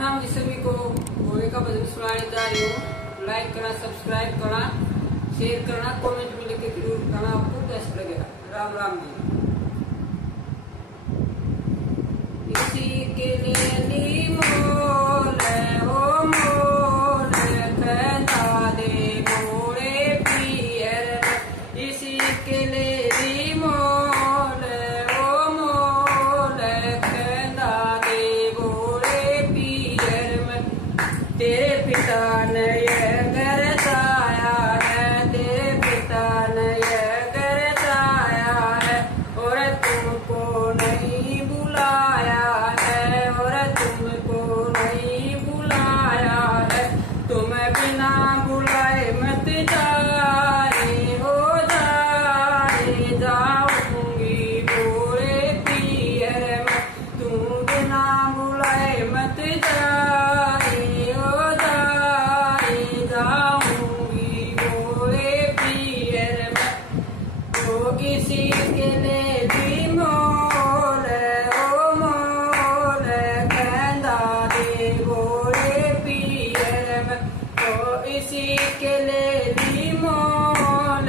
राम जी सभी को। भोले का भजन सुनाने जा रही हूँ। लाइक करना, सब्सक्राइब करना, शेयर करना, कमेंट में लिख के जरूर करना आपको कैसा लगेगा। राम राम जी। इसी के लिए मोल हो मोल कहता दे मोरे पियर, इसी के लिए मोल हो मोल कहता दे मोरे पियर में। तेरे पिता ने यह करताया है, तेरे पिता ने यह करताया है, और तुमको नहीं बुलाया है, और तुमको नहीं बुलाया है। तुम्हें बिना बुलाए मत जाए हो जाए, जाऊंगी गोरे पियर में। तुम बिना बुलाए मत जाए हो जाए, जाऊंगी गोरे पियर में। तो किसी के लिए भी मोल ओ मोल कहता दे गोरे पियर में। तो इसी के लिए भी मोल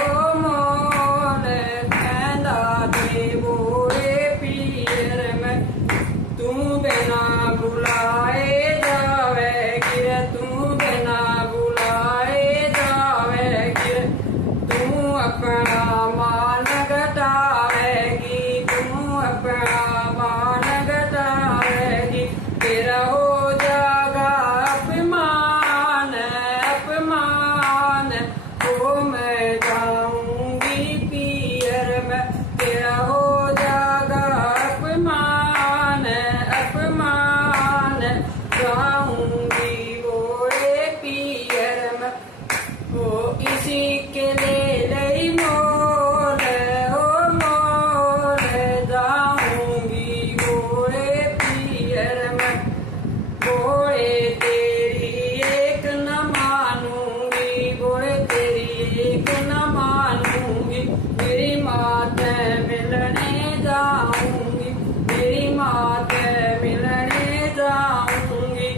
ओ मोल कहता दे गोरे पियर में। तू बिना बुलाए जावे गिर, तू बिना बुलाए जावे गिर। तू अपना मान घटावेगी, तू अपना मान घटावेगी। तेरा हो जाएगा अपमान अपमान, तो मैं जाऊंगी पियर में। तेरा हो जाएगा अपमान अपमान, जाऊंगी गोरे पियर में। वो इसी के लिए लई मोल हो मोल, जाऊंगी गोरे पियर में। गोरे तेरी एक न मानूंगी, गोरे तेरी एक न मानूंगी। मेरी माते मिलने जाऊंगी, मेरी माते मिलने जाऊंगी।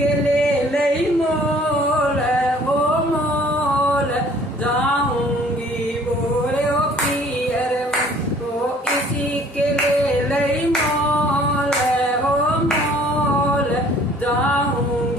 के ले लई मोल हो मोल जाऊंगी बोले ओ पियर ओ इसी के ले लई मोल हो मोल जाऊंगी